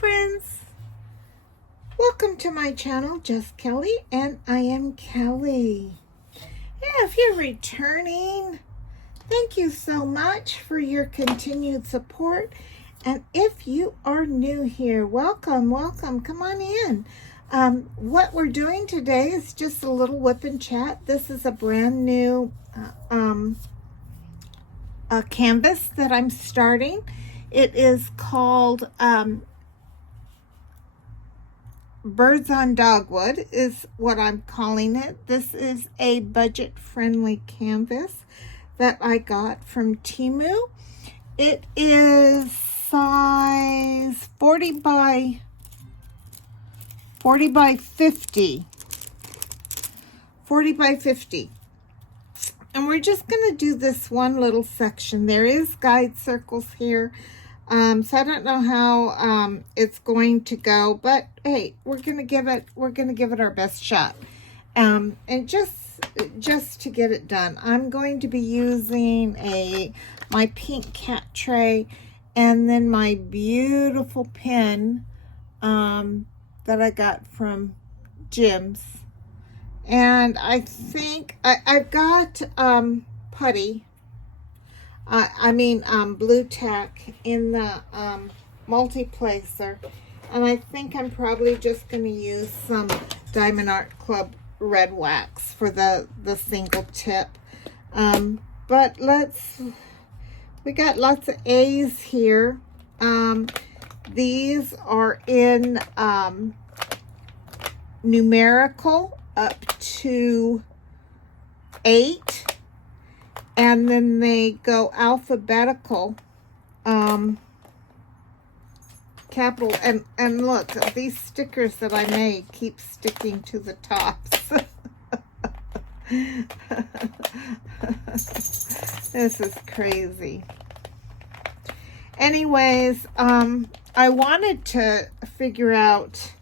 friends, welcome to my channel, Just Kelly, and I am Kelly. Yeah, if you're returning, thank you so much for your continued support. And if you are new here, welcome, come on in. What we're doing today is just a little whip and chat. This is a brand new canvas that I'm starting. It is called Birds on Dogwood is what I'm calling it. This is a budget-friendly canvas that I got from Temu. It is size 40 by 50. 40 by 50. And we're just going to do this one little section. There is guide circles here. So I don't know how it's going to go, but hey, we're gonna give it our best shot. And just to get it done, I'm going to be using my pink cat tray, and then my beautiful pen that I got from Jim's. And I think I've got putty. Blue tack in the multi-placer, and I think I'm probably just going to use some Diamond Art Club red wax for the single tip. But we got lots of A's here. These are in numerical up to 8. And then they go alphabetical, capital, and look, these stickers that I made keep sticking to the tops. This is crazy. Anyways, I wanted to figure out,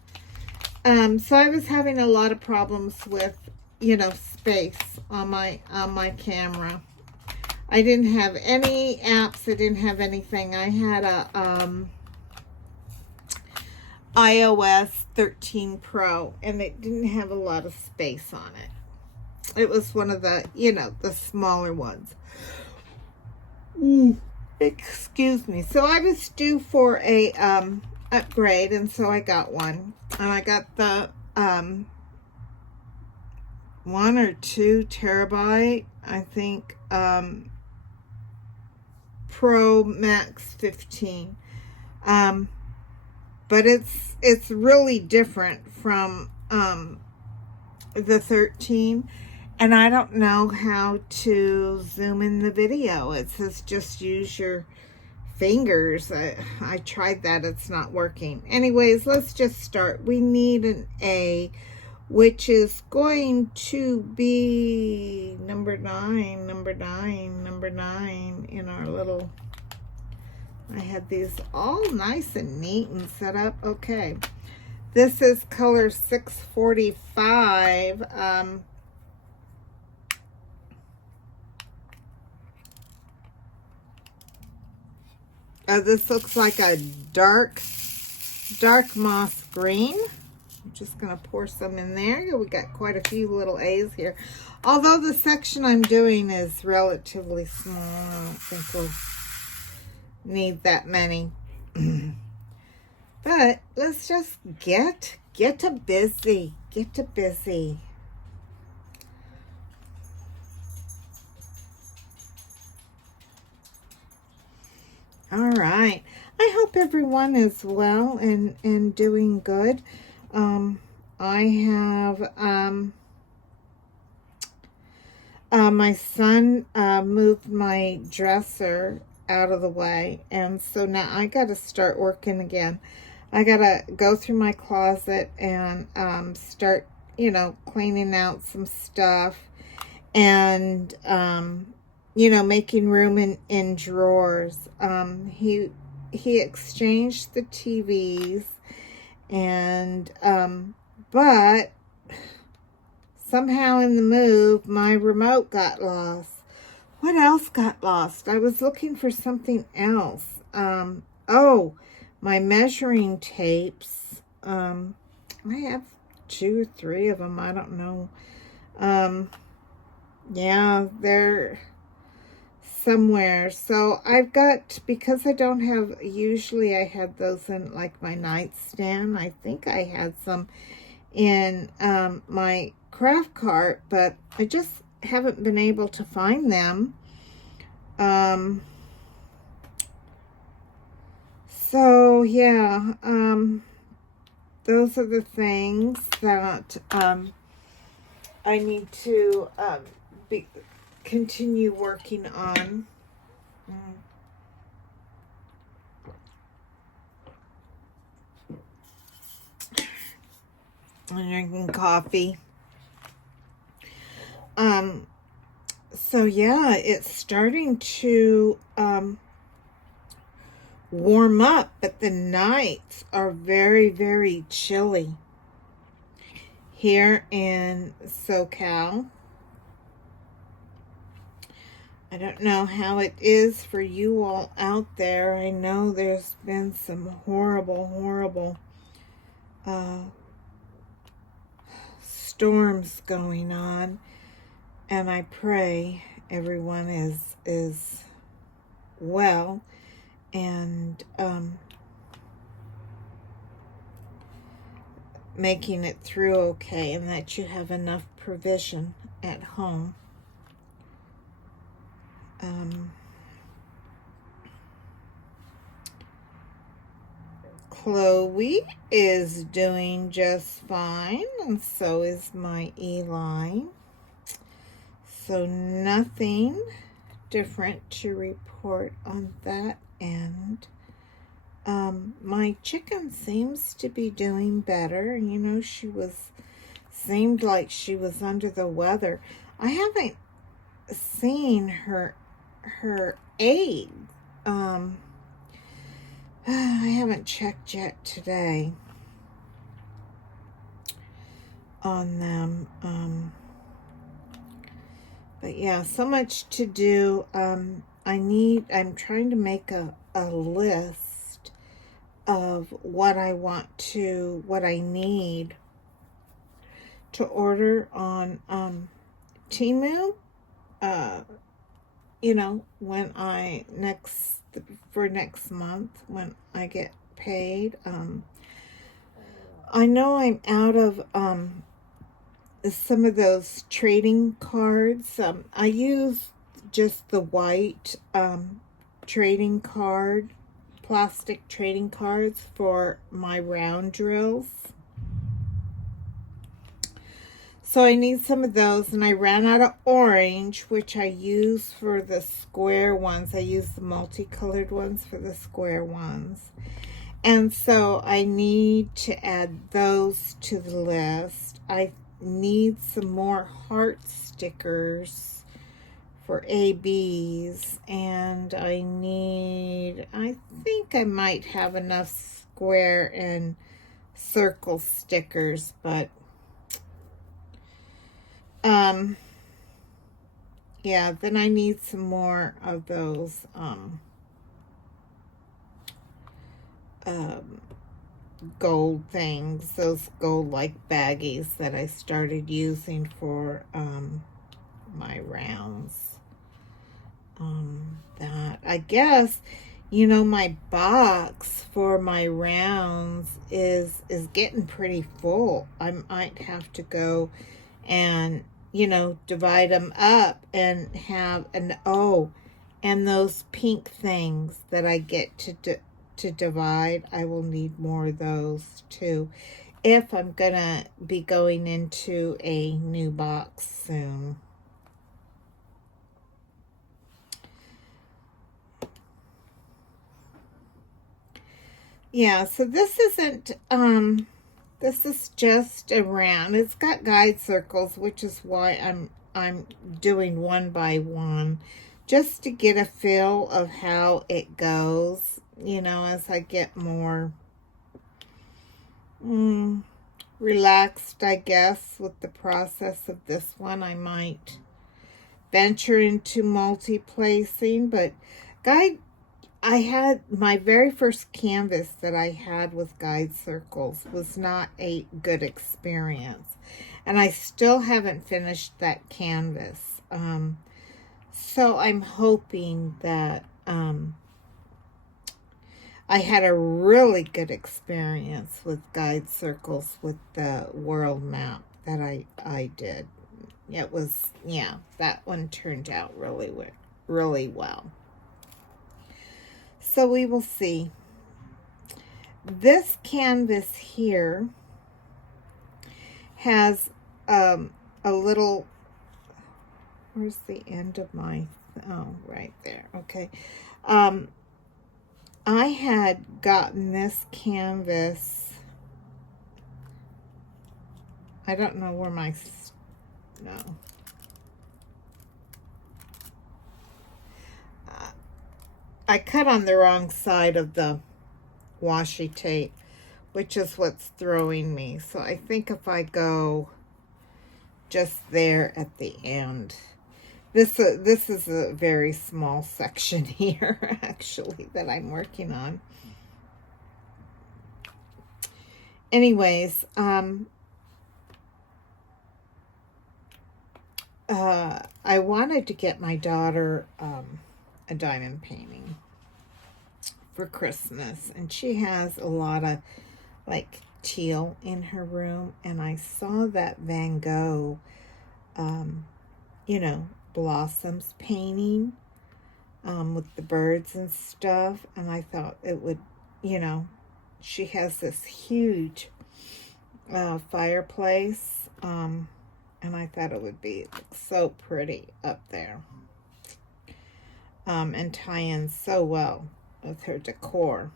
so I was having a lot of problems with, space on my camera. I didn't have any apps. I didn't have anything. I had a iOS 13 Pro, and it didn't have a lot of space on it. It was one of the, the smaller ones. Excuse me. So I was due for a upgrade, and so I got one. And I got the 1 or 2 terabyte, I think, Pro Max 15. But it's really different from the 13, and I don't know how to zoom in the video. It says just use your fingers. I tried that, it's not working. Anyways, let's just start. We need an A, which is going to be number 9 in our little, I had these all nice and neat and set up. Okay, this is color 645. This looks like a dark moss green. I'm just going to pour some in there. We got quite a few little A's here. Although the section I'm doing is relatively small, I don't think we'll need that many. But let's just get to busy. Get to busy. All right. I hope everyone is well and doing good. I have my son moved my dresser out of the way, and so now I got to start working again. I got to go through my closet and start, cleaning out some stuff, and making room in drawers. He exchanged the TVs, and but somehow in the move my remote got lost. What else got lost? I was looking for something else. Oh, my measuring tapes. I have 2 or 3 of them. I don't know. Yeah, they're somewhere. So I've got, because I don't have, usually I had those in like my nightstand. I think I had some in my craft cart, but I just haven't been able to find them. So yeah, those are the things that I need to continue working on. I'm drinking coffee. So yeah, it's starting to warm up, but the nights are very, very chilly here in SoCal. I don't know how it is for you all out there. I know there's been some horrible storms going on, and I pray everyone is well and making it through okay, and that you have enough provision at home. Chloe is doing just fine, and so is my Eli. So nothing different to report on that end. My chicken seems to be doing better. You know, seemed like she was under the weather. I haven't seen her egg. I haven't checked yet today on them. But yeah, so much to do. I'm trying to make a list of what I need to order on Temu. You know, when for next month when I get paid. I know I'm out of some of those trading cards. I use just the white trading card, plastic trading cards for my round drills. So I need some of those, and I ran out of orange, which I use for the square ones. I use the multicolored ones for the square ones. And so I need to add those to the list. I need some more heart stickers for ABs, and I think I might have enough square and circle stickers, but yeah, then I need some more of those gold things, those gold like baggies that I started using for my rounds. That I guess, you know, my box for my rounds is getting pretty full. I might have to go and, you know, divide them up and have and those pink things that I get to divide, I will need more of those too, if I'm gonna be going into a new box soon. Yeah, so this isn't this is just a round. It's got guide circles, which is why I'm doing one by one, just to get a feel of how it goes, you know, as I get more relaxed, I guess, with the process of this one. I might venture into multi-placing, but guide I had my very first canvas that I had with guide circles was not a good experience. And I still haven't finished that canvas. So I'm hoping that I had a really good experience with guide circles with the world map that I did. It was, yeah, that one turned out really well. So we will see. This canvas here has a little, where's the end of my, oh, right there, okay. I had gotten this canvas, I don't know where my, no. I cut on the wrong side of the washi tape, which is what's throwing me. So I think if I go just there at the end, this is a very small section here, actually, that I'm working on. Anyways, I wanted to get my daughter a diamond painting for Christmas, and she has a lot of like teal in her room, and I saw that Van Gogh you know, blossoms painting with the birds and stuff, and I thought it would, you know, she has this huge fireplace, and I thought it would be so pretty up there, and tie in so well with her decor.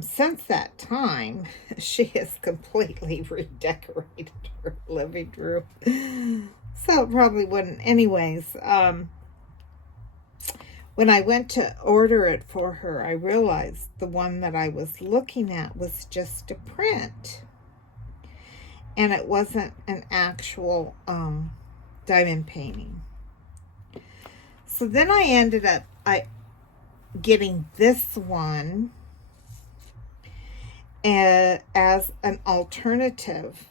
Since that time, she has completely redecorated her living room. So it probably wouldn't. Anyways, when I went to order it for her, I realized the one that I was looking at was just a print. And it wasn't an actual diamond painting. So then I ended up getting this one as an alternative.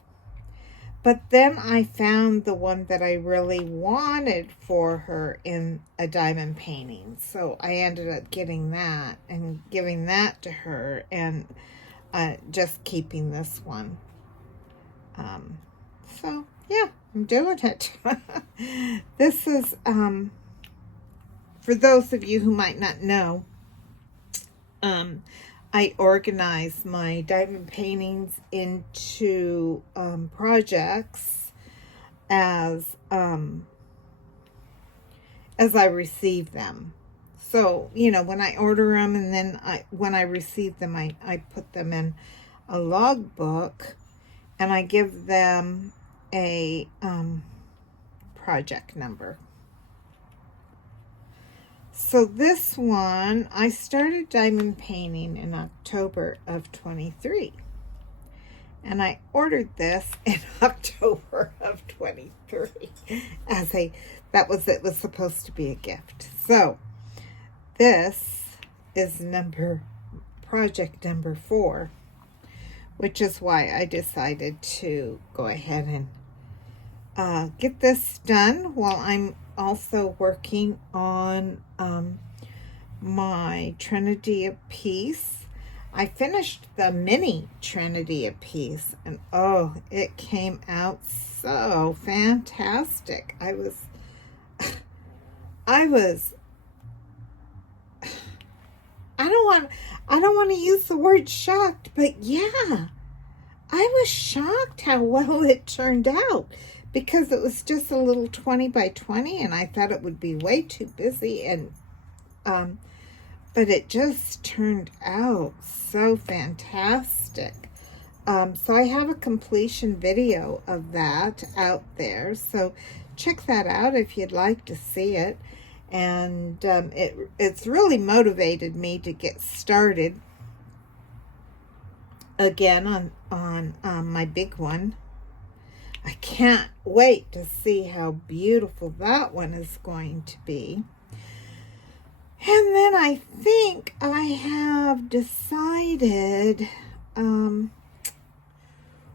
But then I found the one that I really wanted for her in a diamond painting. So I ended up getting that and giving that to her, and just keeping this one. So yeah, I'm doing it. This is, for those of you who might not know, I organize my diamond paintings into projects as I receive them. So, you know, when I order them, and then when I receive them, I put them in a logbook, and I give them a project number. So this one, I started diamond painting in October of 23. And I ordered this in October of 23 as it was supposed to be a gift. So this is project number 4, which is why I decided to go ahead and get this done while I'm also working on my Trinity of Peace. I finished the mini Trinity of Peace, and oh, it came out so fantastic. I don't want to use the word shocked, but yeah, I was shocked how well it turned out, because it was just a little 20 by 20, and I thought it would be way too busy, and but it just turned out so fantastic. So I have a completion video of that out there, so check that out if you'd like to see it. And it's really motivated me to get started again on my big one. I can't wait to see how beautiful that one is going to be. And then I think I have decided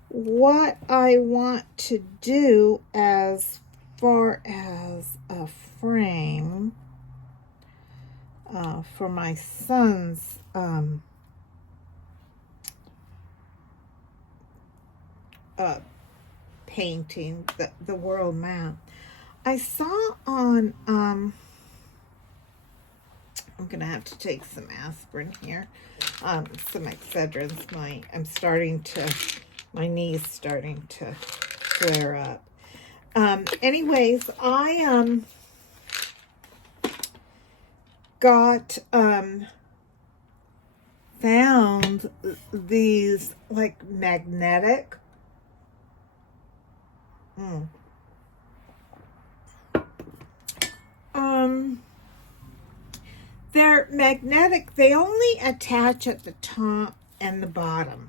what I want to do as far as a frame for my son's painting, the world map. I saw on I'm gonna have to take some aspirin here, some Excedrins. My knee's starting to flare up. Anyways, I got found these like magnetic they're magnetic. They only attach at the top and the bottom.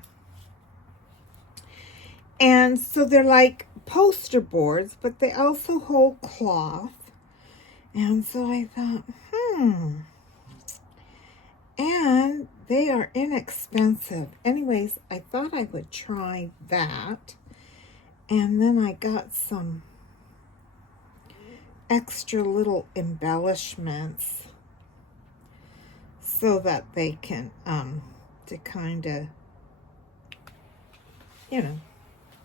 And so they're like poster boards, but they also hold cloth. And so I thought, and they are inexpensive. Anyways, I thought I would try that. And then I got some extra little embellishments so that they can, to kind of,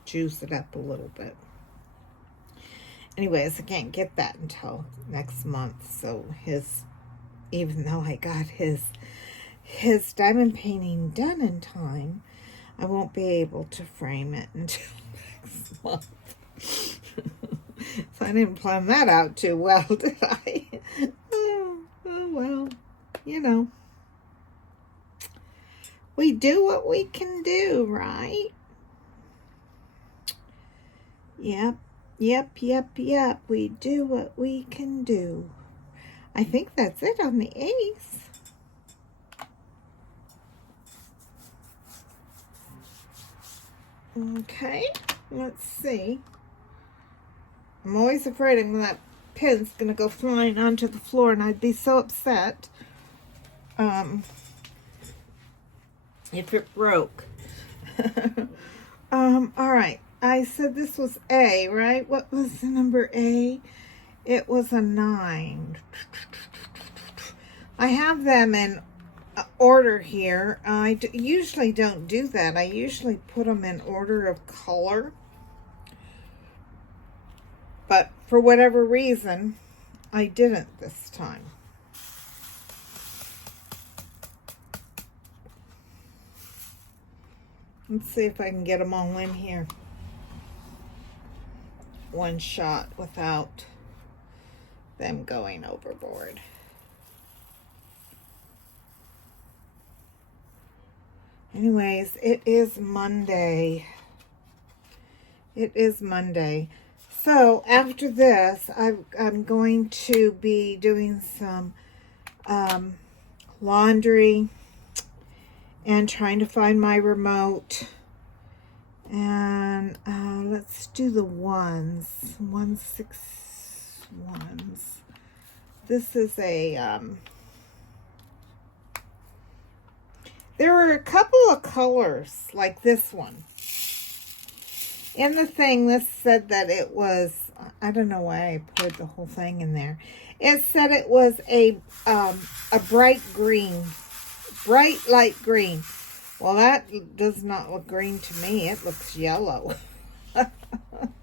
juice it up a little bit. Anyways, I can't get that until next month. So even though I got his diamond painting done in time, I won't be able to frame it until next month. So I didn't plan that out too well, did I? Oh well, we do what we can do, right? Yep. We do what we can do. I think that's it on the ace. Okay, let's see. I'm always afraid that pin's gonna go flying onto the floor, and I'd be so upset if it broke. All right. I said this was A, right? What was the number A? It was a 9. I have them in order here. I usually don't do that. I usually put them in order of color. But for whatever reason, I didn't this time. Let's see if I can get them all in here. One shot without them going overboard. Anyways, it is Monday. It is Monday. So after this, I'm going to be doing some laundry and trying to find my remote. And let's do the ones. 1, 6 ones. This is a there were a couple of colors like this one. In the thing, this said that it was, I don't know why I put the whole thing in there. It said it was a bright green, bright light green. Well, that does not look green to me. It looks yellow.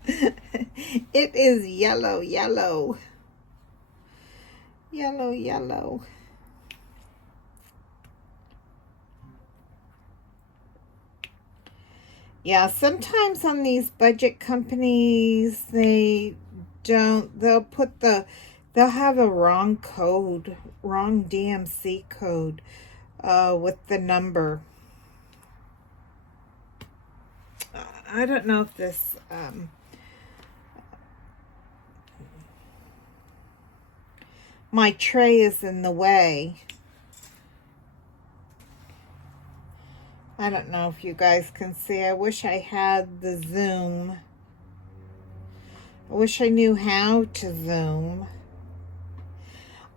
It is yellow. Yeah, sometimes on these budget companies, they'll have a wrong code, wrong DMC code with the number. I don't know if this, my tray is in the way. I don't know if you guys can see. I wish I had the zoom. I wish I knew how to zoom.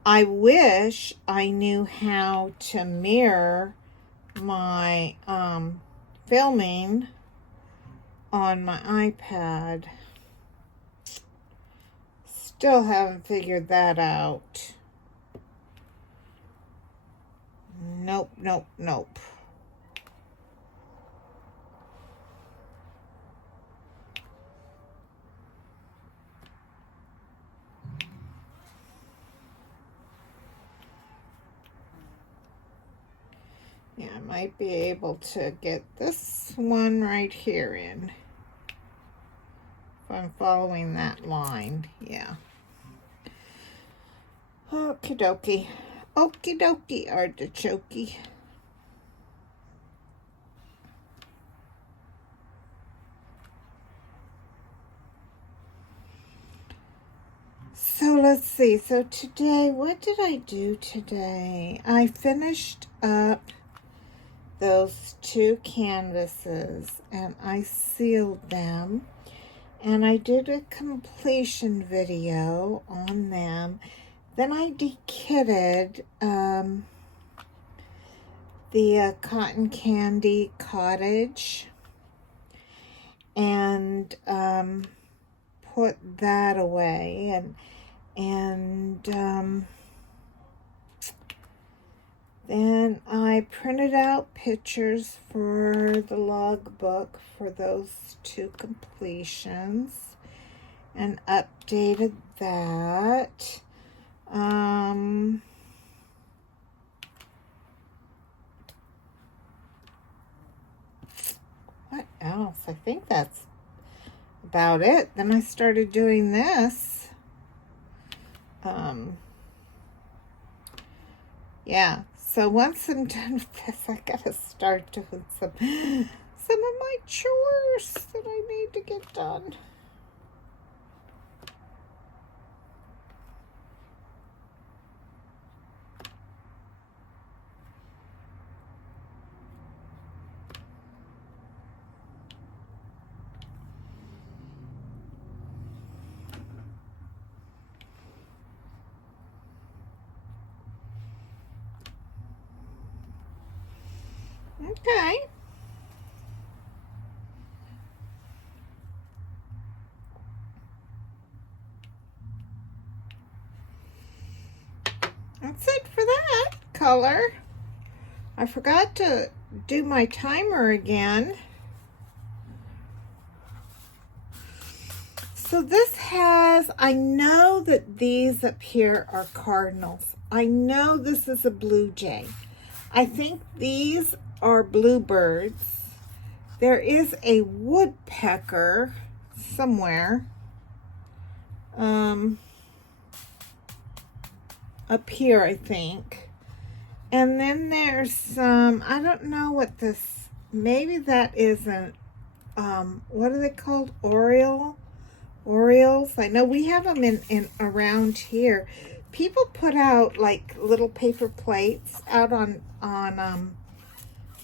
I wish I knew how to mirror my filming on my iPad. Still haven't figured that out. Nope, nope, nope. Yeah, I might be able to get this one right here in. If I'm following that line, yeah. Okie dokie. Okie dokie, artichoke. So let's see. So today, what did I do today? I finished up those 2 canvases and I sealed them. And I did a completion video on them. Then I dekitted the cotton candy cottage and put that away, and then I printed out pictures for the logbook for those 2 completions and updated that. What else? I think that's about it. Then I started doing this. Yeah, so once I'm done with this, I gotta start doing some of my chores that I need to get done. Okay. That's it for that color. I forgot to do my timer again. So this has, I know that these up here are cardinals. I know this is a blue jay. I think these are bluebirds. There is a woodpecker somewhere up here, I think. And then there's some, I don't know what this, maybe that isn't, what are they called? Orioles. I know we have them in around here. People put out like little paper plates out on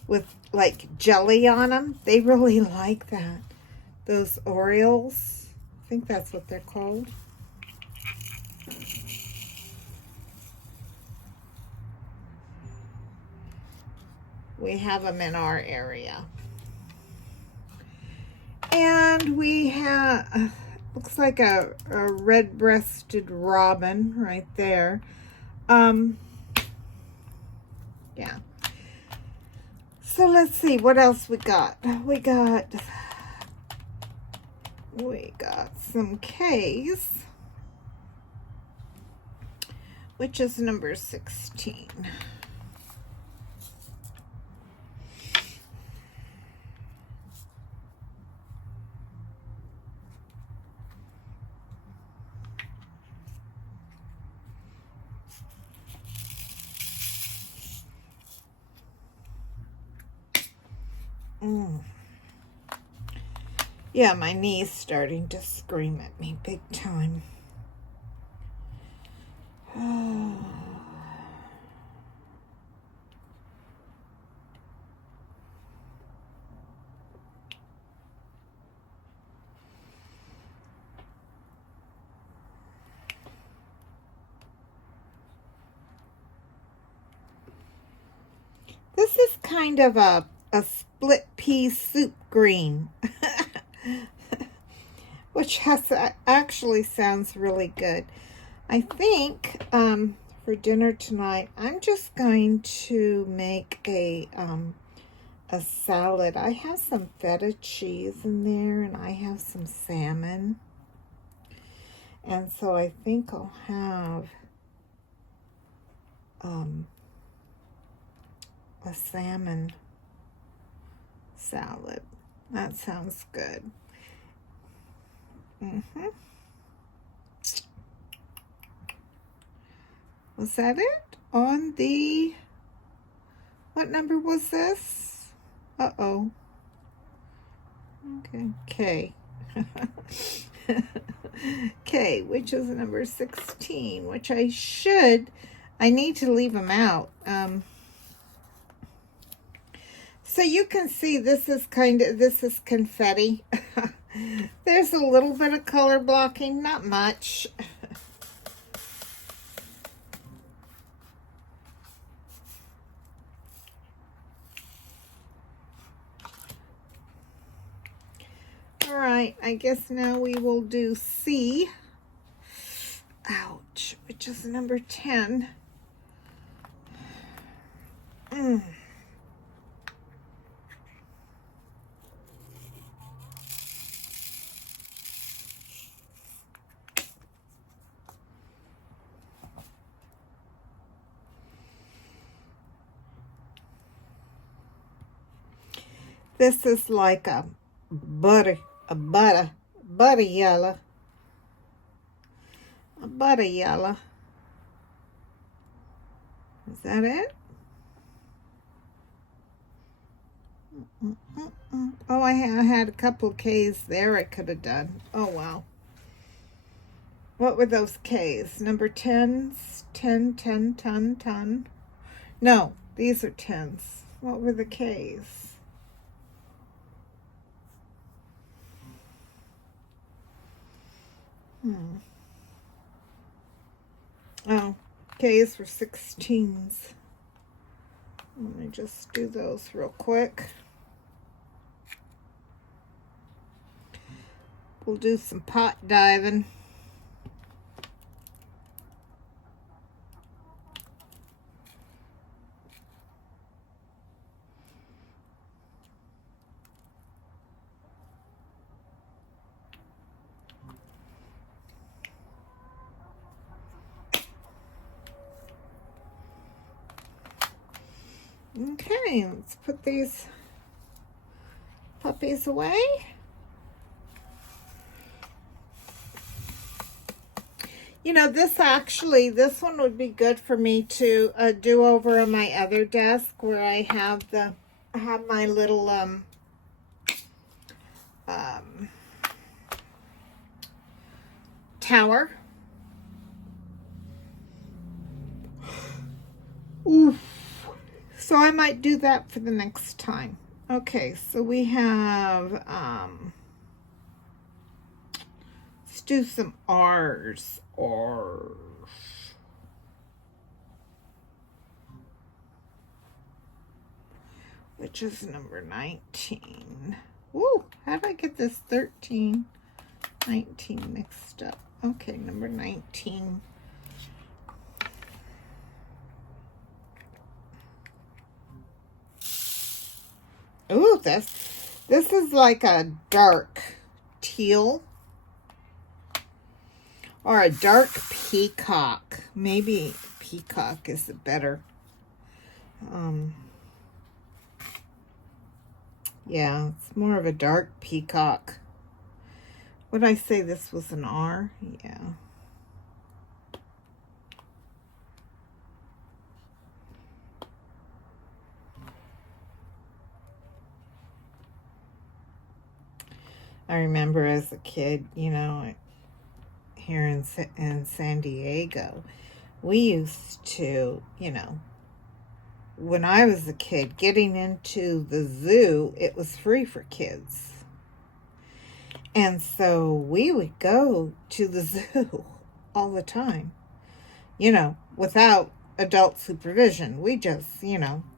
with like jelly on them. They really like that. Those Orioles. I think that's what they're called. We have them in our area. And we have, looks like a red-breasted robin right there. Yeah. So let's see what else we got. We got some K's, which is number 16. Yeah, my knee's starting to scream at me big time. kind of a split pea soup green, which actually sounds really good. I think for dinner tonight, I'm just going to make a salad. I have some feta cheese in there, and I have some salmon. And so I think I'll have a salmon salad. That sounds good. Was that it? On the, what number was this? Uh-oh. Okay, K. K, which is number 16, which I need to leave them out. So you can see this is confetti. There's a little bit of color blocking, not much. All right, I guess now we will do C. Ouch, which is number 10. This is like a butter yellow. A butter yellow. Is that it? Oh, I had a couple of K's there I could have done. Oh, wow. What were those K's? Number 10s? 10. No, these are 10s. What were the K's? Oh, K's were 16s. Let me just do those real quick. We'll do some pot diving. Okay, let's put these puppies away. You know, this one would be good for me to do over on my other desk where I have my little tower. Oof. So I might do that for the next time. Okay, so we have, let's do some R's. Which is number 19. Ooh, how did I get this 13, 19 mixed up? Okay, number 19. Ooh, this is like a dark teal or a dark peacock. Maybe peacock is the better. Yeah, it's more of a dark peacock. Would I say this was an R? Yeah. I remember as a kid, you know, here in San Diego, we used to, you know, when I was a kid, getting into the zoo, it was free for kids. And so we would go to the zoo all the time, you know, without adult supervision. We just,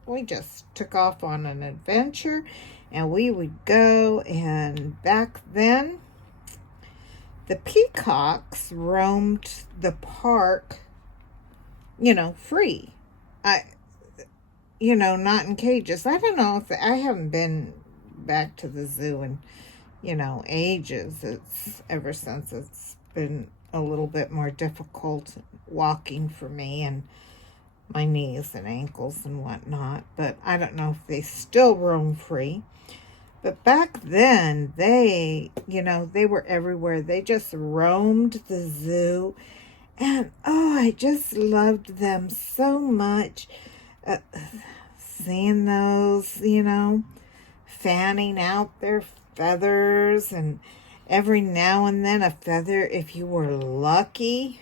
we just took off on an adventure, and we would go. And back then, the peacocks roamed the park, free. Not in cages. I don't know if I haven't been back to the zoo in, ages. It's ever since it's been a little bit more difficult walking for me and my knees and ankles and whatnot. But I don't know if they still roam free. But back then, they were everywhere. They just roamed the zoo. And, I just loved them so much. Seeing those, fanning out their feathers, and every now and then a feather, if you were lucky,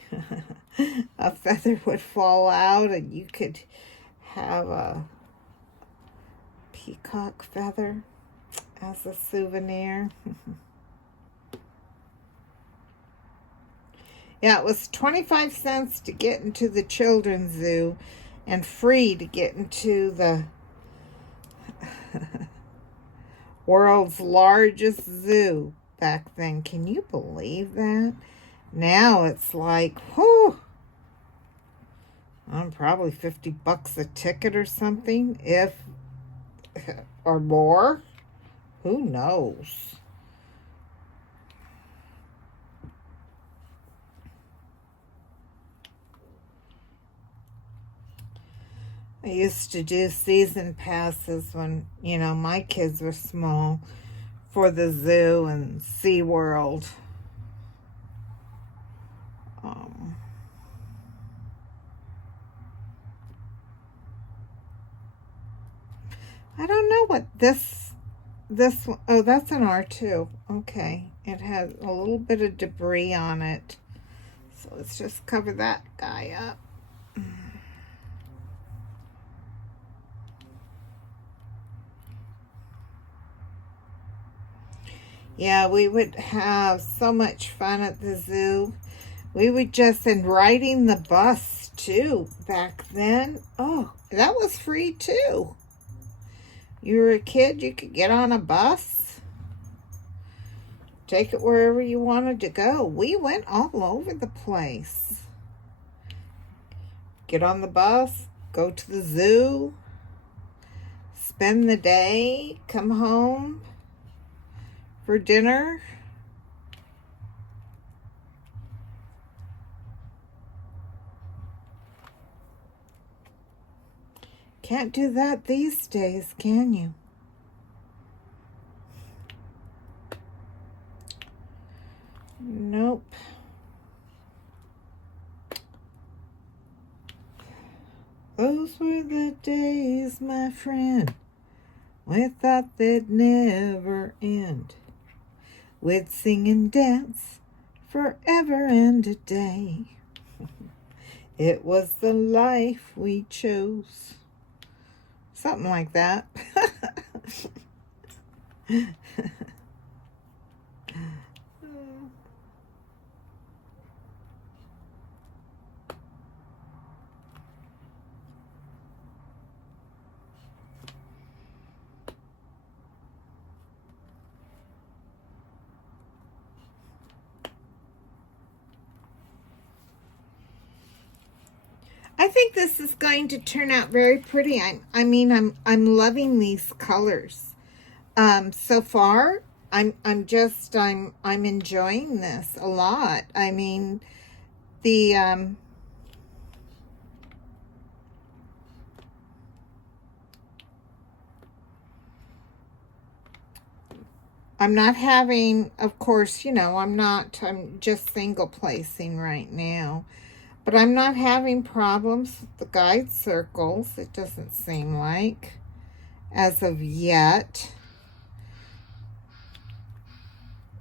a feather would fall out and you could have a peacock feather as a souvenir. Yeah, it was 25 cents to get into the children's zoo and free to get into the world's largest zoo back then. Can you believe that? Now it's like, whew, probably $50 a ticket or something, if or more. Who knows? I used to do season passes when, my kids were small, for the zoo and SeaWorld. I don't know what this one, oh, that's an R2. Okay. It has a little bit of debris on it. So let's just cover that guy up. Yeah, we would have so much fun at the zoo. We would just, and riding the bus too back then. Oh, that was free too. You were a kid, you could get on a bus, take it wherever you wanted to go. We went all over the place. Get on the bus, go to the zoo, spend the day, come home for dinner. Can't do that these days, can you? Nope. Those were the days, my friend, we thought they'd never end. We'd sing and dance forever and a day. It was the life we chose. Something like that. I think this is going to turn out very pretty. I'm loving these colors. So far, I'm enjoying this a lot. I mean, the I'm not having, of course, I'm just single placing right now. But I'm not having problems with the guide circles, it doesn't seem like, as of yet.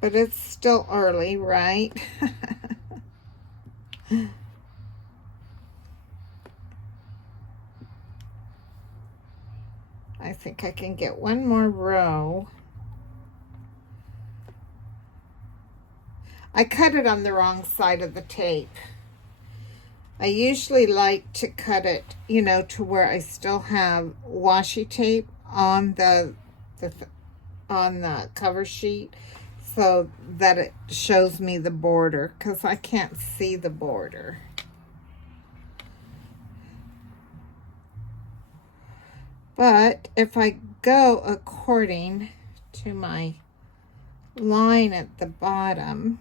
But it's still early, right? I think I can get one more row. I cut it on the wrong side of the tape. I usually like to cut it, you know, to where I still have washi tape on the cover sheet, so that it shows me the border, because I can't see the border. But if I go according to my line at the bottom,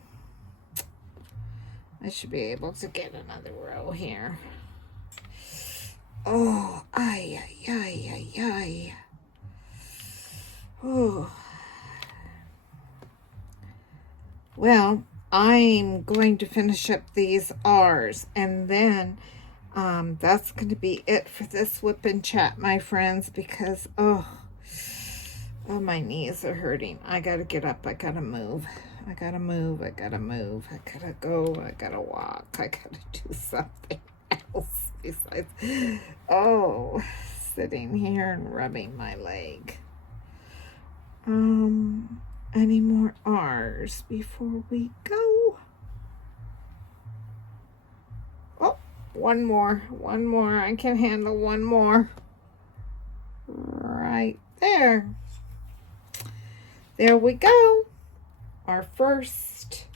I should be able to get another row here. Oh, ay, ay, ay, ay, ay. Oh. Well, I'm going to finish up these R's, and then that's going to be it for this whip and chat, my friends, because, oh, my knees are hurting. I got to get up. I got to move. I got to move. I got to move. I got to go. I got to walk. I got to do something else besides, oh, sitting here and rubbing my leg. Any more R's before we go? Oh, one more. I can handle one more. Right there. There we go. Our first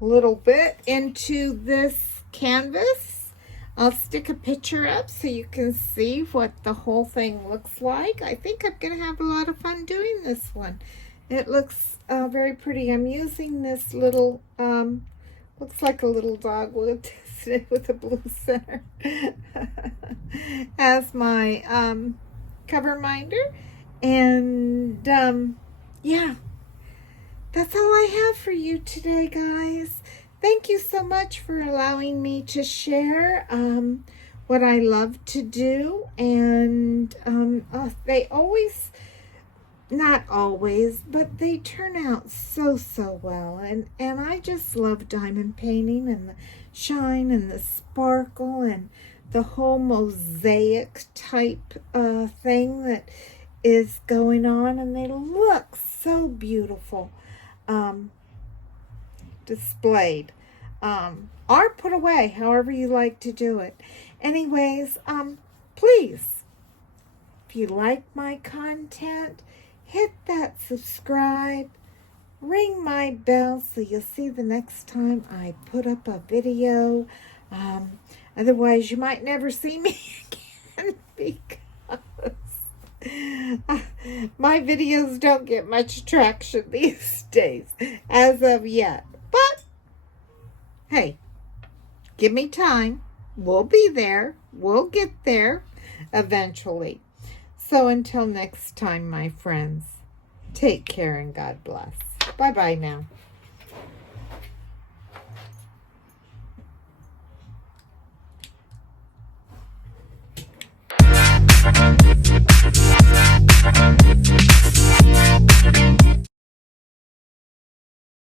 little bit into this canvas. I'll stick a picture up so you can see what the whole thing looks like. I think I'm going to have a lot of fun doing this one. It looks very pretty. I'm using this little, looks like a little dogwood with a blue center as my cover minder. And yeah, that's all I have for you today, guys. Thank you so much for allowing me to share what I love to do. And they always, not always, but they turn out so well. And I just love diamond painting and the shine and the sparkle and the whole mosaic type thing that is going on. And they look so beautiful displayed, or put away, however you like to do it. Anyways, please, if you like my content, hit that subscribe, ring my bell so you'll see the next time I put up a video. Otherwise, you might never see me again, because my videos don't get much traction these days, as of yet. But, hey, give me time. We'll be there. We'll get there eventually. So until next time, my friends, take care and God bless. Bye-bye now.